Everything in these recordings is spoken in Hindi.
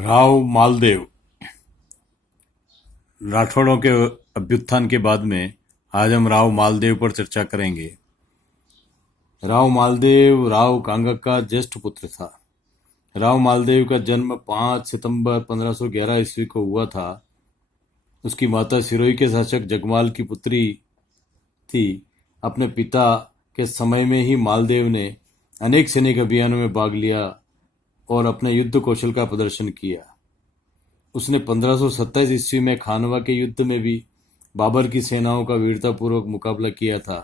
राव मालदेव राठौड़ों के अभ्युत्थान के बाद में आज हम राव मालदेव पर चर्चा करेंगे। राव मालदेव राव गांगा का ज्येष्ठ पुत्र था। राव मालदेव का जन्म 5 सितंबर 1511 ईस्वी को हुआ था। उसकी माता सिरोही के शासक जगमाल की पुत्री थी। अपने पिता के समय में ही मालदेव ने अनेक सैनिक अभियानों में भाग लिया और अपने युद्ध कौशल का प्रदर्शन किया। उसने 1527 ईस्वी में खानवा के युद्ध में भी बाबर की सेनाओं का वीरतापूर्वक मुकाबला किया था।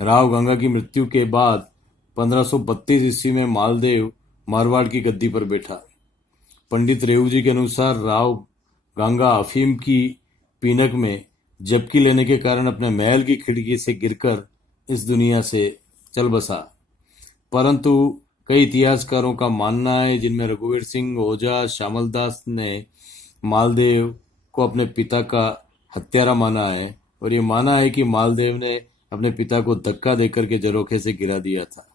राव गंगा की मृत्यु के बाद 1532 ईस्वी में मालदेव मारवाड़ की गद्दी पर बैठा। पंडित रेवू जी के अनुसार राव गंगा अफीम की पीनक में झपकी लेने के कारण अपने महल की खिड़की से गिरकर इस दुनिया से चल बसा। परंतु कई इतिहासकारों का मानना है, जिनमें रघुवीर सिंह ओझा, श्यामल दास ने मालदेव को अपने पिता का हत्यारा माना है और ये माना है कि मालदेव ने अपने पिता को धक्का देकर के झरोखे से गिरा दिया था।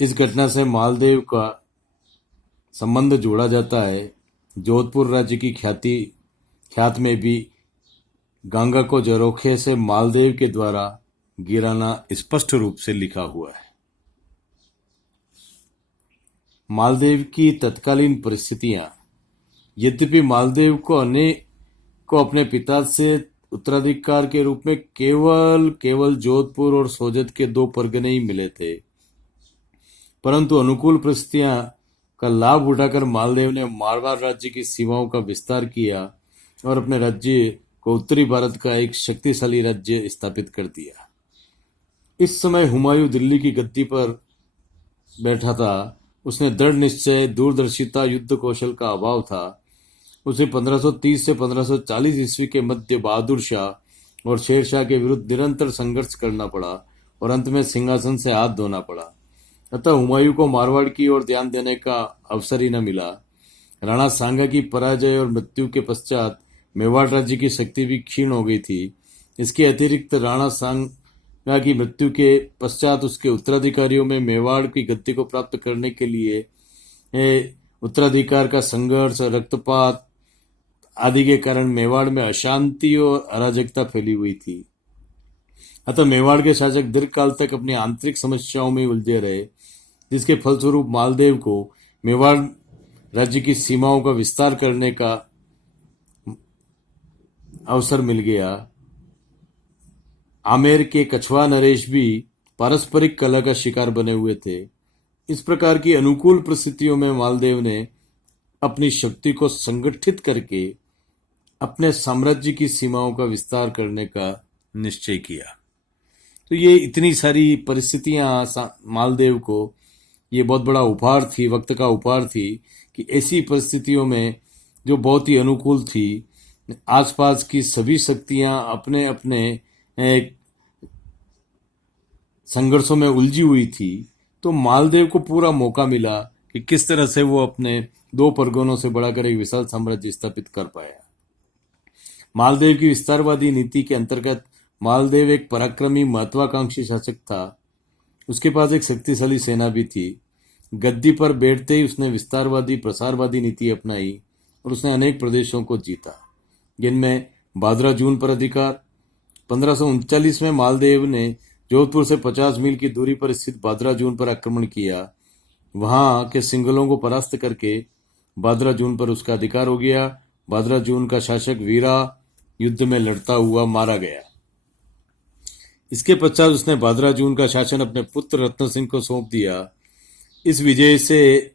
इस घटना से मालदेव का संबंध जोड़ा जाता है। जोधपुर राज्य की ख्यात में भी गंगा को झरोखे से मालदेव के द्वारा गिराना स्पष्ट रूप से लिखा हुआ है। मालदेव की तत्कालीन परिस्थितियां। यद्यपि मालदेव को अपने पिता से उत्तराधिकार के रूप में केवल जोधपुर और सोजत के 2 परगने ही मिले थे, परंतु अनुकूल परिस्थितियां का लाभ उठाकर मालदेव ने मारवाड़ राज्य की सीमाओं का विस्तार किया और अपने राज्य को उत्तरी भारत का एक शक्तिशाली राज्य स्थापित कर दिया। इस समय हुमायूं दिल्ली की गद्दी पर बैठा था। उसने दृढ़ निश्चय, दूरदर्शिता, युद्ध कौशल का अभाव था। उसे 1530 से 1540 ईस्वी के मध्य बहादुर शाह और शेर शाह के विरुद्ध निरंतर संघर्ष करना पड़ा और अंत में सिंहासन से हाथ धोना पड़ा। अतः हुमायूं को मारवाड़ की ओर ध्यान देने का अवसर ही न मिला। राणा सांगा की पराजय और मृत्यु के पश्चात मेवाड़ राज्य की शक्ति भी क्षीण हो गई थी। इसके अतिरिक्त राणा सांगा की मृत्यु के पश्चात उसके उत्तराधिकारियों में मेवाड़ की गद्दी को प्राप्त करने के लिए उत्तराधिकार का संघर्ष और रक्तपात आदि के कारण मेवाड़ में अशांति और अराजकता फैली हुई थी। अतः मेवाड़ के शासक दीर्घकाल तक अपनी आंतरिक समस्याओं में उलझे रहे, जिसके फलस्वरूप मालदेव को मेवाड़ राज्य की सीमाओं का विस्तार करने का अवसर मिल गया। आमेर के कछवा नरेश भी पारस्परिक कलह का शिकार बने हुए थे। इस प्रकार की अनुकूल परिस्थितियों में मालदेव ने अपनी शक्ति को संगठित करके अपने साम्राज्य की सीमाओं का विस्तार करने का निश्चय किया। तो ये इतनी सारी परिस्थितियां मालदेव को ये बहुत बड़ा उपहार थी, वक्त का उपहार थी कि ऐसी परिस्थितियों में जो बहुत ही अनुकूल थी, आसपास की सभी शक्तियां अपने अपने संघर्षों में उलझी हुई थी, तो मालदेव को पूरा मौका मिला कि किस तरह से वो अपने 2 परगनों से बढ़ाकर एक विशाल साम्राज्य स्थापित कर पाया। मालदेव की विस्तारवादी नीति के अंतर्गत मालदेव एक पराक्रमी, महत्वाकांक्षी शासक था। उसके पास एक शक्तिशाली सेना भी थी। गद्दी पर बैठते ही उसने विस्तारवादी, प्रसारवादी नीति अपनाई और उसने अनेक प्रदेशों को जीता, जिनमें बादरा जून पर अधिकार। 1539 में मालदेव ने जोधपुर से 50 मील की दूरी पर स्थित बादरा जून पर आक्रमण किया। वहां के सिंगलों को परास्त करके बादरा जून पर उसका अधिकार हो गया। बादरा जून का शासक वीरा युद्ध में लड़ता हुआ मारा गया। इसके पश्चात उसने बादरा जून का शासन अपने पुत्र रत्न सिंह को सौंप दिया। इस विजय से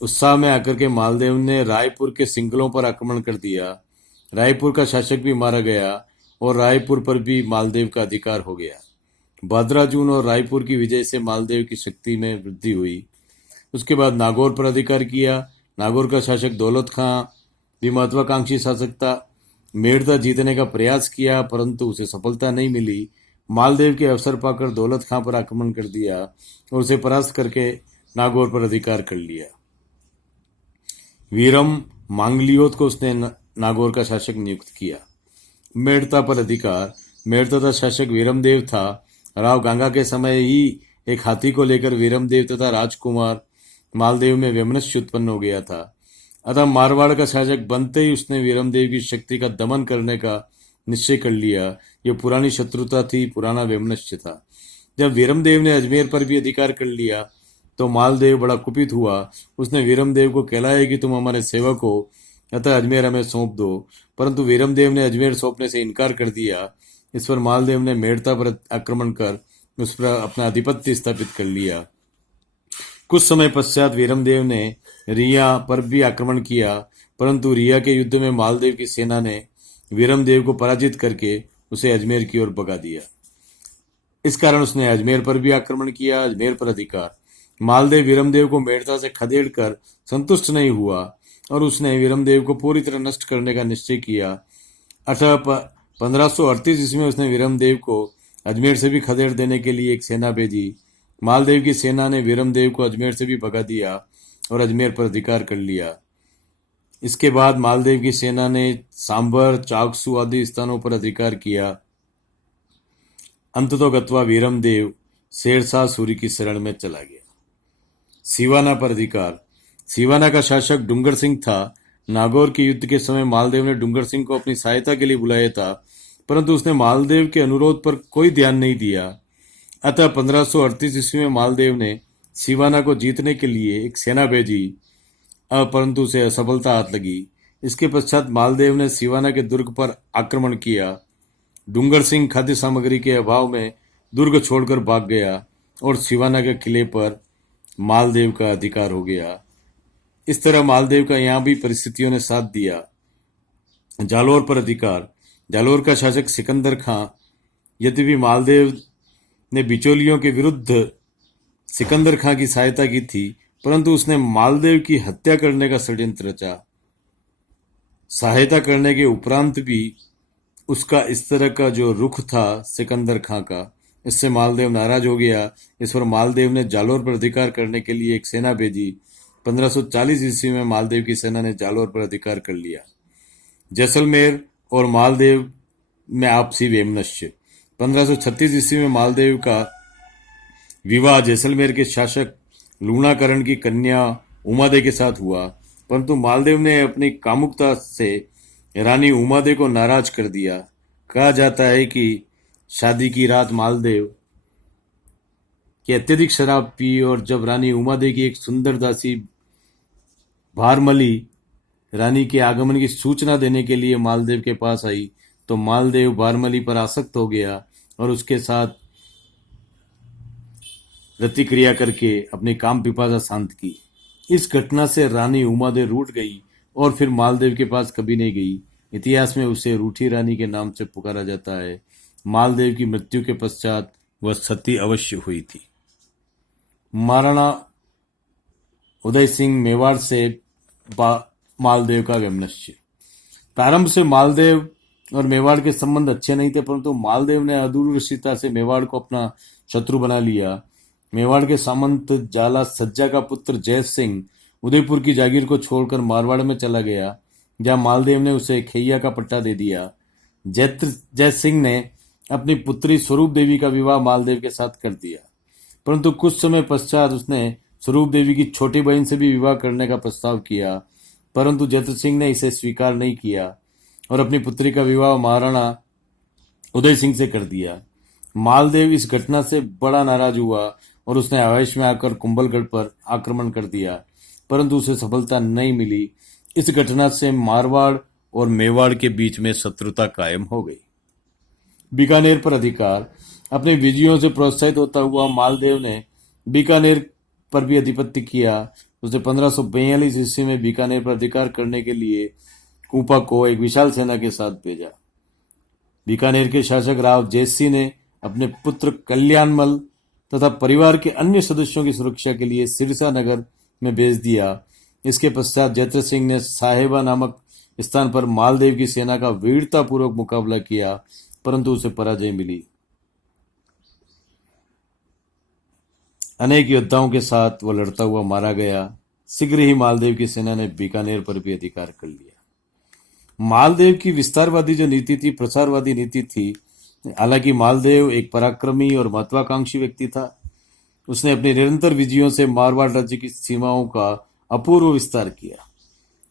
उत्साह में आकर के मालदेव ने रायपुर के सिंगलों पर आक्रमण कर दिया। रायपुर का शासक भी मारा गया और रायपुर पर भी मालदेव का अधिकार हो गया। बादरा जून और रायपुर की विजय से मालदेव की शक्ति में वृद्धि हुई। उसके बाद नागौर पर अधिकार किया। नागौर का शासक दौलत खां भी महत्वाकांक्षी शासक था। मेड़ता जीतने का प्रयास किया, परंतु उसे सफलता नहीं मिली। मालदेव के अवसर पाकर दौलत खां पर आक्रमण कर दिया और उसे परास्त करके नागौर पर अधिकार कर लिया। वीरम मांगलियोत को उसने नागौर का शासक नियुक्त किया। मेड़ता पर अधिकार। मेड़ता का शासक वीरमदेव था। राव गंगा के समय ही एक हाथी को लेकर वीरमदेव तथा राजकुमार मालदेव में वैमनस्य उत्पन्न हो गया था। अतः मारवाड़ का शासक बनते ही उसने वीरमदेव की शक्ति का दमन करने का निश्चय कर लिया। यह पुरानी शत्रुता थी, पुराना वैमनस्य था। जब वीरमदेव ने अजमेर पर भी अधिकार कर लिया तो मालदेव बड़ा कुपित हुआ। उसने वीरमदेव को कहलाया कि तुम हमारे सेवक हो, अतः अजमेर हमें सौंप दो। परंतु वीरमदेव ने अजमेर सौंपने से इनकार कर दिया। इस पर मालदेव ने मेड़ता पर आक्रमण कर उस पर अपना आधिपत्य स्थापित कर लिया। कुछ समय पश्चात वीरमदेव ने रिया पर भी आक्रमण किया, परंतु रिया के युद्ध में मालदेव की सेना ने वीरमदेव को पराजित करके उसे अजमेर की ओर भगा दिया। इस कारण उसने अजमेर पर भी आक्रमण किया, अजमेर पर अधिकार। मालदेव वीरमदेव को मेड़ता से खदेड़ कर संतुष्ट नहीं हुआ और उसने वीरमदेव को पूरी तरह नष्ट करने का निश्चय किया। अतः 1538 ईस्वी में उसने वीरमदेव को अजमेर से भी खदेड़ देने के लिए एक सेना भेजी। मालदेव की सेना ने वीरमदेव को अजमेर से भी भगा दिया और अजमेर पर अधिकार कर लिया। इसके बाद मालदेव की सेना ने सांबर, चाकसू आदि स्थानों पर अधिकार किया। अंततः गत्वा वीरमदेव शेरशाह सूरी की शरण में चला गया। सिवाना पर अधिकार। सिवाना का शासक डूंगर सिंह था। नागौर के युद्ध के समय मालदेव ने डूंगर सिंह को अपनी सहायता के लिए बुलाया था, परंतु उसने मालदेव के अनुरोध पर कोई ध्यान नहीं दिया। अतः 1538 ईस्वी में मालदेव ने सिवाना को जीतने के लिए एक सेना भेजी, परंतु उसे असफलता हाथ लगी। इसके पश्चात मालदेव ने सिवाना के दुर्ग पर आक्रमण किया। डूंगर सिंह खाद्य सामग्री के अभाव में दुर्ग छोड़कर भाग गया और सिवाना के किले पर मालदेव का अधिकार हो गया। इस तरह मालदेव का यहाँ भी परिस्थितियों ने साथ दिया। जालोर पर अधिकार। जालोर का शासक सिकंदर खां, यद्यपि मालदेव ने बिचौलियों के विरुद्ध सिकंदर खां की सहायता की थी, परंतु उसने मालदेव की हत्या करने का षड्यंत्र रचा। सहायता करने के उपरांत भी उसका इस तरह का जो रुख था सिकंदर खां का, इससे मालदेव नाराज हो गया। इस पर मालदेव ने जालोर पर अधिकार करने के लिए एक सेना भेजी। 1540 ईस्वी में मालदेव की सेना ने जालोर पर अधिकार कर लिया। जैसलमेर और मालदेव में आपसी वैमनस्य। 1536 ईस्वी में मालदेव का विवाह जैसलमेर के शासक लूणाकरण की कन्या उमादे के साथ हुआ, परंतु मालदेव ने अपनी कामुकता से रानी उमादे को नाराज कर दिया। कहा जाता है कि शादी की रात मालदेव की अत्यधिक शराब पी और जब रानी उमादे की एक सुंदर दासी भारमली रानी के आगमन की सूचना देने के लिए मालदेव के पास आई, तो मालदेव भारमली पर आसक्त हो गया और उसके साथ रतिक्रिया करके अपनी काम पिपासा शांत की। इस घटना से रानी उमादे रूठ गई और फिर मालदेव के पास कभी नहीं गई। इतिहास में उसे रूठी रानी के नाम से पुकारा जाता है। मालदेव की मृत्यु के पश्चात वह सती अवश्य हुई थी। महाराणा उदय सिंह मेवाड़ से मालदेव का वैमनस्य। प्रारंभ से मालदेव और मेवाड़ के संबंध अच्छे नहीं थे, परंतु मालदेव ने अदूरदर्शिता से मेवाड़ को अपना शत्रु बना लिया। मेवाड़ के सामंत जाला सज्जा का पुत्र जय सिंह उदयपुर की जागीर को छोड़कर मारवाड़ में चला गया, जहां मालदेव ने उसे खैया का पट्टा दे दिया। जय सिंह ने अपनी पुत्री स्वरूप देवी का विवाह मालदेव के साथ कर दिया, परंतु कुछ समय पश्चात उसने स्वरूप देवी की छोटी बहन से भी विवाह करने का प्रस्ताव किया, परंतु जयत्र सिंह ने इसे स्वीकार नहीं किया और अपनी पुत्री का विवाह महाराणा उदय सिंह से कर दिया। मालदेव इस घटना से बड़ा नाराज हुआ और उसने आवेश में आकर कुंभलगढ़ पर आक्रमण कर दिया, परंतु उसे सफलता नहीं मिली। इस घटना से मारवाड़ और मेवाड़ के बीच में शत्रुता कायम हो गई। बीकानेर पर अधिकार। अपने विजयों से प्रोत्साहित होता हुआ मालदेव ने बीकानेर पर भी आधिपत्य किया। उसने 1542 ईस्वी में बीकानेर पर अधिकार करने के लिए कूपा को एक विशाल सेना के साथ भेजा। बीकानेर के शासक राव जयसिंह ने अपने पुत्र कल्याणमल तथा परिवार के अन्य सदस्यों की सुरक्षा के लिए सिरसा नगर में भेज दिया। इसके पश्चात जयत्र सिंह ने साहेबा नामक स्थान पर मालदेव की सेना का वीरतापूर्वक मुकाबला किया, परंतु उसे पराजय मिली। अनेक योद्धाओं के साथ वह लड़ता हुआ मारा गया। शीघ्र ही मालदेव की सेना ने बीकानेर पर भी अधिकार कर लिया। मालदेव की विस्तारवादी जो नीति थी, प्रसारवादी नीति थी। हालांकि मालदेव एक पराक्रमी और महत्वाकांक्षी व्यक्ति था। उसने अपनी निरंतर विजयों से मारवाड़ राज्य की सीमाओं का अपूर्व विस्तार किया।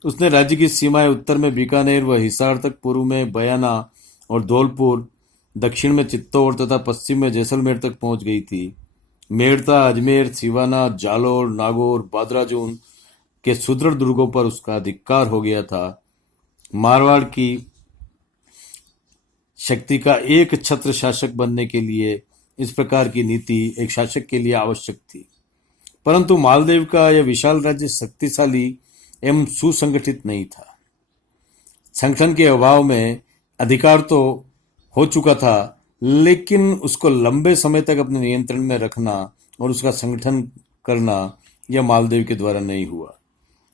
उसने राज्य की सीमाएं उत्तर में बीकानेर व हिसार तक, पूर्व में बयाना और धौलपुर, दक्षिण में चित्तौड़ तथा पश्चिम में जैसलमेर तक पहुंच गई थी। मेड़ता, अजमेर, सिवाना, जालोर, नागौर, बादराजून के सुदृढ़ दुर्गों पर उसका अधिकार हो गया था। मारवाड़ की शक्ति का एक छत्र शासक बनने के लिए इस प्रकार की नीति एक शासक के लिए आवश्यक थी। परंतु मालदेव का यह विशाल राज्य शक्तिशाली एवं सुसंगठित नहीं था। संगठन के अभाव में अधिकार तो हो चुका था, लेकिन उसको लंबे समय तक अपने नियंत्रण में रखना और उसका संगठन करना यह मालदेव के द्वारा नहीं हुआ।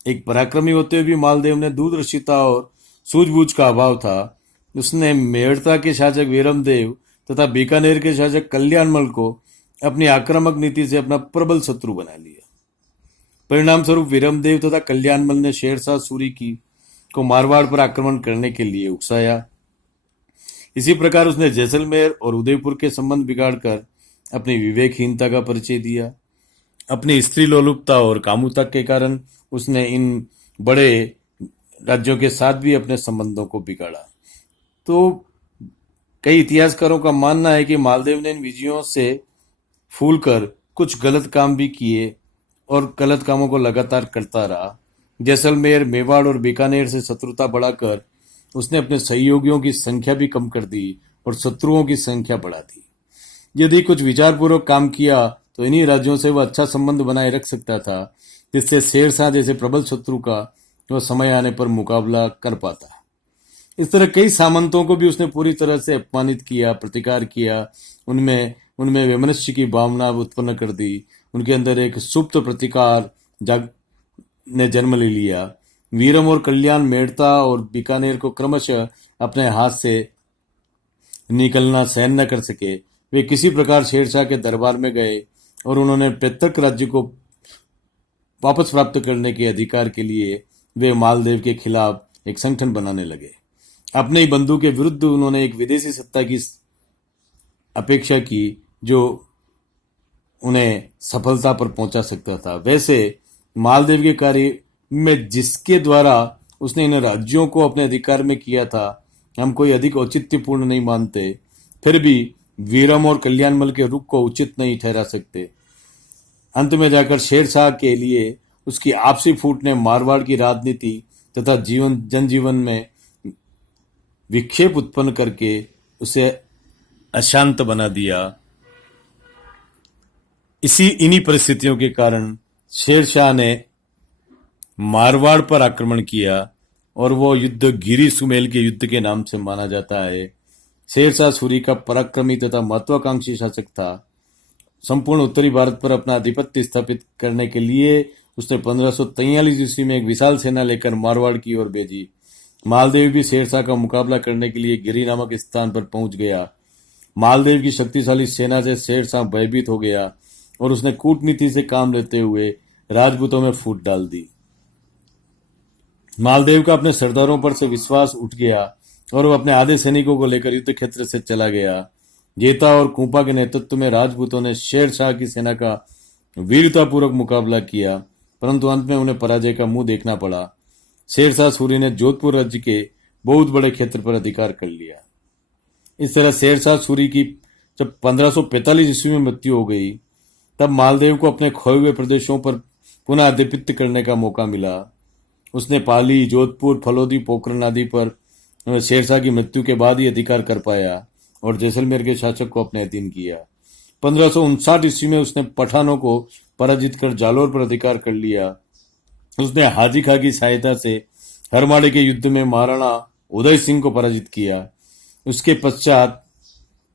एक पराक्रमी होते हुए भी मालदेव ने दूरदर्शिता और सूझबूझ का अभाव था। उसने मेड़ता के शासक वीरमदेव तथा बीकानेर के शासक कल्याणमल को अपनी आक्रामक नीति से अपना प्रबल शत्रु बना लिया। परिणाम स्वरूप वीरमदेव तथा कल्याणमल ने शेरशाह सूरी को मारवाड़ पर आक्रमण करने के लिए उकसाया। इसी प्रकार उसने जैसलमेर और उदयपुर के संबंध बिगाड़कर अपनी विवेकहीनता का परिचय दिया। अपनी स्त्री लोलुपता और कामुकता के कारण उसने इन बड़े राज्यों के साथ भी अपने संबंधों को बिगाड़ा। तो कई इतिहासकारों का मानना है कि मालदेव ने इन विजयों से फूलकर कुछ गलत काम भी किए और गलत कामों को लगातार करता रहा। जैसलमेर, मेवाड़ और बीकानेर से शत्रुता बढ़ाकर उसने अपने सहयोगियों की संख्या भी कम कर दी और शत्रुओं की संख्या बढ़ा दी। यदि कुछ विचारपूर्वक काम किया तो इन्हीं राज्यों से वह अच्छा संबंध बनाए रख सकता था, जिससे शेरशाह जैसे प्रबल शत्रु का वह समय आने पर मुकाबला कर पाता। इस तरह कई सामंतों को भी उसने पूरी तरह से अपमानित किया, प्रतिकार किया, उनमें उनमें वैमनस्य की भावना उत्पन्न कर दी। उनके अंदर एक सुप्त प्रतिकार ने जन्म ले लिया। वीरम और कल्याण मेड़ता और बीकानेर को क्रमशः अपने हाथ से निकलना सहन न कर सके। वे किसी प्रकार शेरशाह के दरबार में गए और उन्होंने पृथक राज्य को वापस प्राप्त करने के अधिकार के लिए वे मालदेव के खिलाफ एक संगठन बनाने लगे। अपने ही बंधु के विरुद्ध उन्होंने एक विदेशी सत्ता की अपेक्षा की जो उन्हें सफलता पर पहुंचा सकता था। वैसे मालदेव के कार्य में जिसके द्वारा उसने इन राज्यों को अपने अधिकार में किया था, हम कोई अधिक औचित्यपूर्ण नहीं मानते, फिर भी वीरम और कल्याणमल के रुख को उचित नहीं ठहरा सकते। अंत में जाकर शेरशाह के लिए उसकी आपसी फूट ने मारवाड़ की राजनीति तथा जनजीवन में विक्षेप उत्पन्न करके उसे अशांत बना दिया। इन्हीं परिस्थितियों के कारण शेरशाह ने मारवाड़ पर आक्रमण किया और वो युद्ध गिरी सुमेल के युद्ध के नाम से माना जाता है। शेरशाह सूरी का पराक्रमी तथा महत्वाकांक्षी शासक था। संपूर्ण उत्तरी भारत पर अपना आधिपत्य स्थापित करने के लिए उसने 1543 ईस्वी में एक विशाल सेना लेकर मारवाड़ की ओर भेजी। मालदेव भी शेरशाह का मुकाबला करने के लिए गिरी नामक स्थान पर पहुंच गया। मालदेव की शक्तिशाली सेना से शेरशाह भयभीत हो गया और उसने कूटनीति से काम लेते हुए राजपूतों में फूट डाल दी। मालदेव का अपने सरदारों पर से विश्वास उठ गया और वह अपने आधे सैनिकों को लेकर युद्ध क्षेत्र से चला गया। जेता और कूपा के नेतृत्व में राजपूतों ने शेरशाह की सेना का वीरतापूर्वक मुकाबला किया, परंतु अंत में उन्हें पराजय का मुंह देखना पड़ा। शेरशाह सूरी ने जोधपुर राज्य के बहुत बड़े क्षेत्र पर अधिकार कर लिया। इस तरह शेरशाह सूरी की जब 1545 ईस्वी में मृत्यु हो गई, तब मालदेव को अपने खोए हुए प्रदेशों पर पुनः आधिपत्य करने का मौका मिला। उसने पाली, जोधपुर, फलोदी, पोखरण आदि पर शेरशाह की मृत्यु के बाद ही अधिकार कर पाया और जैसलमेर के शासक को अपने अधीन किया। 1559 ईस्वी में उसने पठानों को पराजित कर जालोर पर अधिकार कर लिया। उसने हाजी खां की सहायता से हरमाड़े के युद्ध में महाराणा उदय सिंह को पराजित किया। उसके पश्चात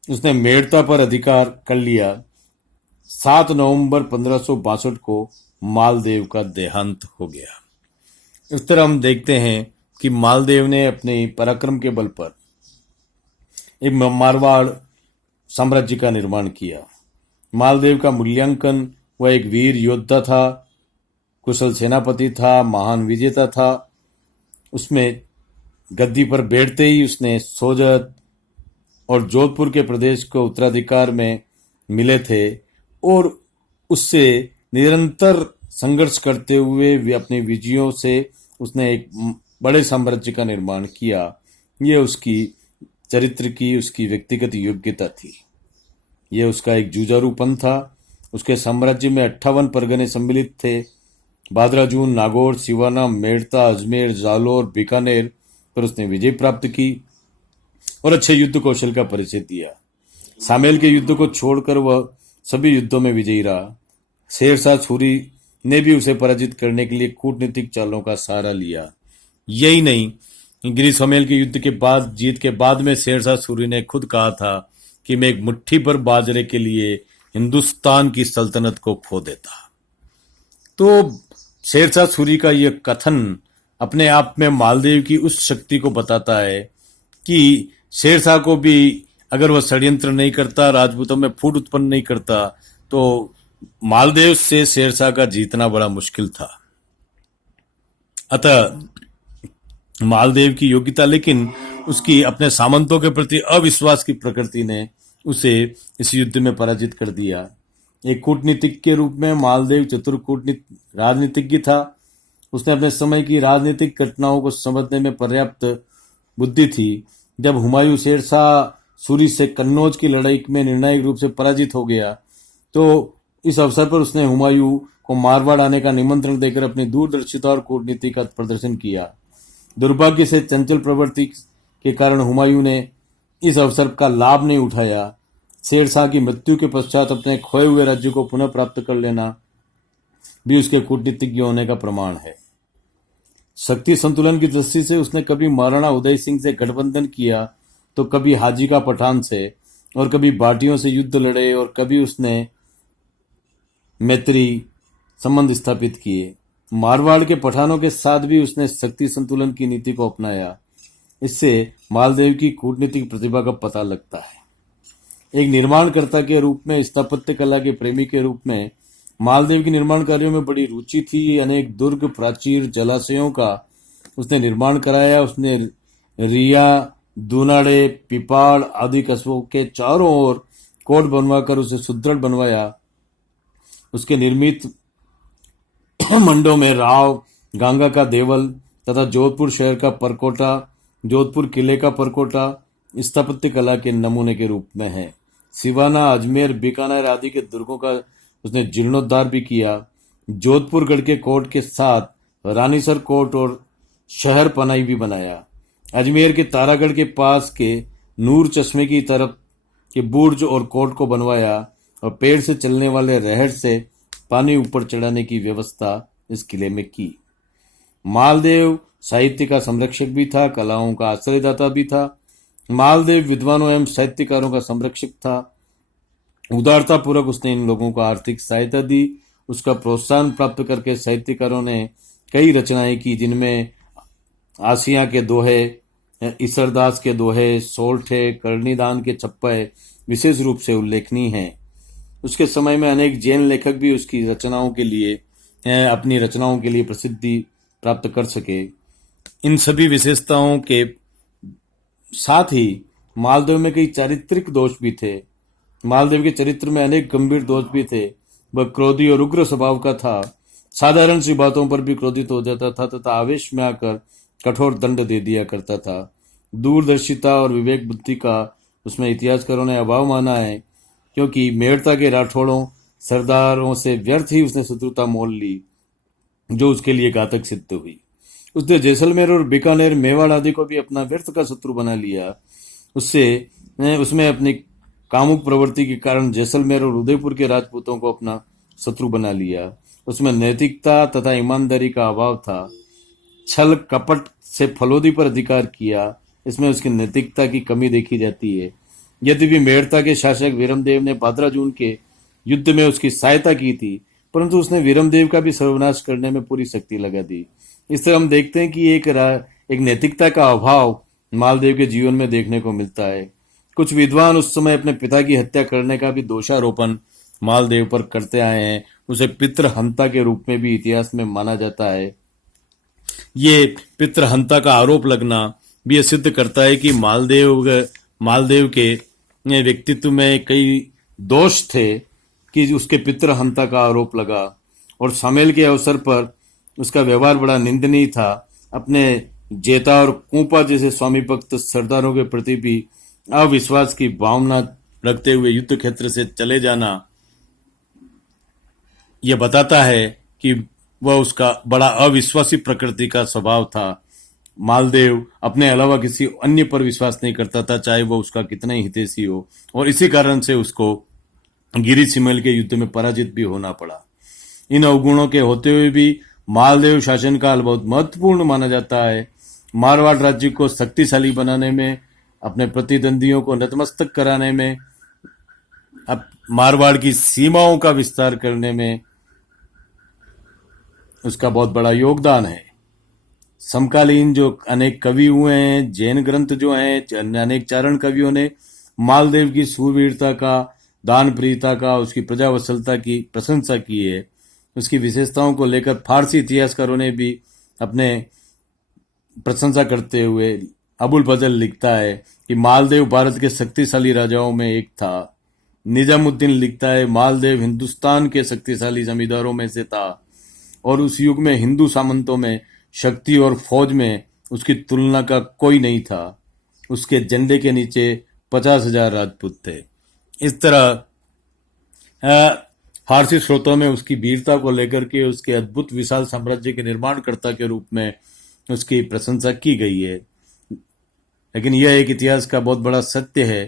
उसने मेड़ता पर अधिकार कर लिया। 7 नवंबर 1562 को मालदेव का देहांत हो गया। इस तरह हम देखते हैं कि मालदेव ने अपने पराक्रम के बल पर एक मारवाड़ साम्राज्य का निर्माण किया। मालदेव का मूल्यांकन वह एक वीर योद्धा था, कुशल सेनापति था, महान विजेता था। उसमें गद्दी पर बैठते ही उसने सोजत और जोधपुर के प्रदेश को उत्तराधिकार में मिले थे और उससे निरंतर संघर्ष करते हुए अपनी विजयों से उसने एक बड़े साम्राज्य का निर्माण किया। ये उसकी चरित्र की, उसकी व्यक्तिगत योग्यता थी। ये उसका एक जुझारूपन था। उसके साम्राज्य में 58 परगने सम्मिलित थे। बादराजून, नागौर, सिवाना, मेड़ता, अजमेर, जालोर, बीकानेर पर उसने विजय प्राप्त की और अच्छे युद्ध कौशल का परिचय दिया। सामेल के युद्ध को छोड़कर वह सभी युद्धों में विजयी रहा। शेरशाह सूरी ने भी उसे पराजित करने के लिए कूटनीतिक चालों का सहारा लिया। यही नहीं, गिरी समेल के युद्ध के बाद, जीत के बाद में शेरशाह सूरी ने खुद कहा था कि मैं एक मुट्ठी भर बाजरे के लिए हिंदुस्तान की सल्तनत को खो देता। तो शेरशाह सूरी का यह कथन अपने आप में मालदेव की उस शक्ति को बताता है कि शेरशाह को भी अगर वह षड्यंत्र नहीं करता, राजपूतों में फूट उत्पन्न नहीं करता, तो मालदेव से शेरशाह का जीतना बड़ा मुश्किल था। अतः मालदेव की योग्यता, लेकिन उसकी अपने सामंतों के प्रति अविश्वास की प्रकृति ने उसे इस युद्ध में पराजित कर दिया। एक कूटनीतिक के रूप में मालदेव चतुर राजनीतिज्ञ था। उसने अपने समय की राजनीतिक घटनाओं को समझने में पर्याप्त बुद्धि थी। जब हुमायूं शेरशाह सूरी से कन्नौज की लड़ाई में निर्णायक रूप से पराजित हो गया, तो इस अवसर पर उसने हुमायूं को मारवाड़ आने का निमंत्रण देकर अपनी दूरदर्शिता और कूटनीति का प्रदर्शन किया। दुर्भाग्य से चंचल प्रवृत्ति के कारण हुमायूं ने इस अवसर का लाभ नहीं उठाया। शेरशाह की मृत्यु के पश्चात अपने खोए हुए राज्य को पुनः प्राप्त कर लेना भी उसके कूटनीतिज्ञ होने का प्रमाण है। शक्ति संतुलन की दृष्टि से उसने कभी महाराणा उदय सिंह से गठबंधन किया, तो कभी हाजी का पठान से, और कभी बाटियों से युद्ध लड़े, और कभी उसने मैत्री संबंध स्थापित किए। मारवाड़ के पठानों के साथ भी उसने शक्ति संतुलन की नीति को अपनाया। इससे मालदेव की कूटनीतिक प्रतिभा का पता लगता है। एक निर्माणकर्ता के रूप में, स्थापत्य कला के प्रेमी के रूप में मालदेव की निर्माण कार्यों में बड़ी रुचि थी। अनेक दुर्ग, प्राचीर, जलाशयों का उसने निर्माण कराया। उसने रिया, दूनाड़े, पिपाड़ आदि कस्बों के चारों ओर कोट बनवाकर उसे सुदृढ़ बनवाया। उसके निर्मित मंडों में राव, गंगा का देवल तथा जोधपुर शहर का परकोटा, जोधपुर किले का परकोटा स्थापत्य कला के नमूने के रूप में है। सिवाना, अजमेर, बीकानेर आदि के दुर्गों का उसने जीर्णोद्धार भी किया। जोधपुर गढ़ के कोट के साथ रानीसर कोट और शहर पनाही भी बनाया। अजमेर के तारागढ़ के पास के नूर चश्मे की तरफ के बुर्ज और कोट को बनवाया, और पेड़ से चलने वाले रहर से पानी ऊपर चढ़ाने की व्यवस्था इस किले में की। मालदेव साहित्य का संरक्षक भी था, कलाओं का आश्रयदाता भी था। मालदेव विद्वानों एवं साहित्यकारों का संरक्षक था। उदारता पूर्वक उसने इन लोगों को आर्थिक सहायता दी। उसका प्रोत्साहन प्राप्त करके साहित्यकारों ने कई रचनाएं की, जिनमें आसिया के दोहे, ईसरदास के दोहे, सोल्ठे, कर्णीदान के छप्पे विशेष रूप से उल्लेखनीय हैं। उसके समय में अनेक जैन लेखक भी उसकी रचनाओं के लिए, अपनी रचनाओं के लिए प्रसिद्धि प्राप्त कर सके। इन सभी विशेषताओं के साथ ही मालदेव में कई चारित्रिक दोष भी थे। मालदेव के चरित्र में अनेक गंभीर दोष भी थे। वह क्रोधी और उग्र स्वभाव का था। साधारण सी बातों पर भी क्रोधित हो जाता था तथा आवेश में आकर कठोर दंड दे दिया करता था। दूरदर्शिता और विवेक बुद्धि का उसमें इतिहासकारों ने अभाव माना है, क्योंकि मेड़ता के राठौड़ों, सरदारों से व्यर्थ ही उसने शत्रुता मोल ली, जो उसके लिए घातक सिद्ध हुई। उसने जैसलमेर और बीकानेर, मेवाड़ आदि को भी अपना व्यर्थ का शत्रु बना लिया। उसमें अपनी कामुक प्रवृत्ति के कारण जैसलमेर और उदयपुर के राजपूतों को अपना शत्रु बना लिया। उसमें नैतिकता तथा ईमानदारी का अभाव था। छल कपट से फलोदी पर अधिकार किया, इसमें उसकी नैतिकता की कमी देखी जाती है। यद्यपि मेड़ता के शासक वीरमदेव ने बादराजून के युद्ध में उसकी सहायता की थी, परंतु उसने वीरमदेव का भी सर्वनाश करने में पूरी शक्ति लगा दी। इस तरह हम देखते हैं कि एक नैतिकता का अभाव मालदेव के जीवन में देखने को मिलता है। कुछ विद्वान उस समय अपने पिता की हत्या करने का भी दोषारोपण मालदेव पर करते आए हैं। उसे पितृहंता के रूप में भी इतिहास में माना जाता है। ये पितृहंता का आरोप लगना भी यह सिद्ध करता है कि मालदेव के व्यक्तित्व में कई दोष थे, कि उसके पितृहंता का आरोप लगा और शामिल के अवसर पर उसका व्यवहार बड़ा निंदनीय था। अपने जेता और कुंपा जैसे स्वामी भक्त सरदारों के प्रति भी अविश्वास की भावना रखते हुए युद्ध क्षेत्र से चले जाना यह बताता है कि वह उसका बड़ा अविश्वासी प्रकृति का स्वभाव था। मालदेव अपने अलावा किसी अन्य पर विश्वास नहीं करता था, चाहे वह उसका कितना ही हितैषी हो, और इसी कारण से उसको गिरी सिमल के युद्ध में पराजित भी होना पड़ा। इन अवगुणों के होते हुए भी मालदेव शासनकाल बहुत महत्वपूर्ण माना जाता है। मारवाड़ राज्य को शक्तिशाली बनाने में, अपने प्रतिद्वंदियों को नतमस्तक कराने में, अब मारवाड़ की सीमाओं का विस्तार करने में उसका बहुत बड़ा योगदान है। समकालीन जो अनेक कवि हुए हैं, जैन ग्रंथ जो हैं, अनेक चारण कवियों ने मालदेव की सूरवीरता का, दान प्रियता का, उसकी प्रजावत्सलता की प्रशंसा की है। उसकी विशेषताओं को लेकर फारसी इतिहासकारों ने भी अपने प्रशंसा करते हुए अबुल फजल लिखता है कि मालदेव भारत के शक्तिशाली राजाओं में एक था। निजामुद्दीन लिखता है मालदेव हिंदुस्तान के शक्तिशाली जमींदारों में से था और उस युग में हिंदू सामंतों में शक्ति और फौज में उसकी तुलना का कोई नहीं था। उसके झंडे के नीचे 50,000 राजपूत थे। इस तरह फारसी स्रोतों में उसकी वीरता को लेकर के, उसके अद्भुत विशाल साम्राज्य के निर्माणकर्ता के रूप में उसकी प्रशंसा की गई है। लेकिन यह एक इतिहास का बहुत बड़ा सत्य है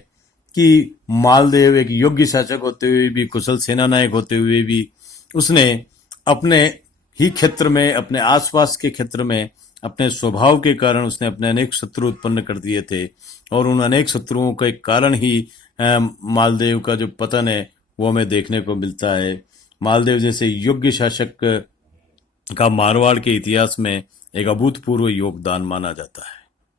कि मालदेव एक योग्य शासक होते हुए भी, कुशल सेनानायक होते हुए भी, उसने अपने ही क्षेत्र में, अपने आसपास के क्षेत्र में, अपने स्वभाव के कारण उसने अपने अनेक शत्रु उत्पन्न कर दिए थे और उन अनेक शत्रुओं के कारण ही मालदेव का जो पतन है वो हमें देखने को मिलता है। मालदेव जैसे योग्य शासक का मारवाड़ के इतिहास में एक अभूतपूर्व योगदान माना जाता है।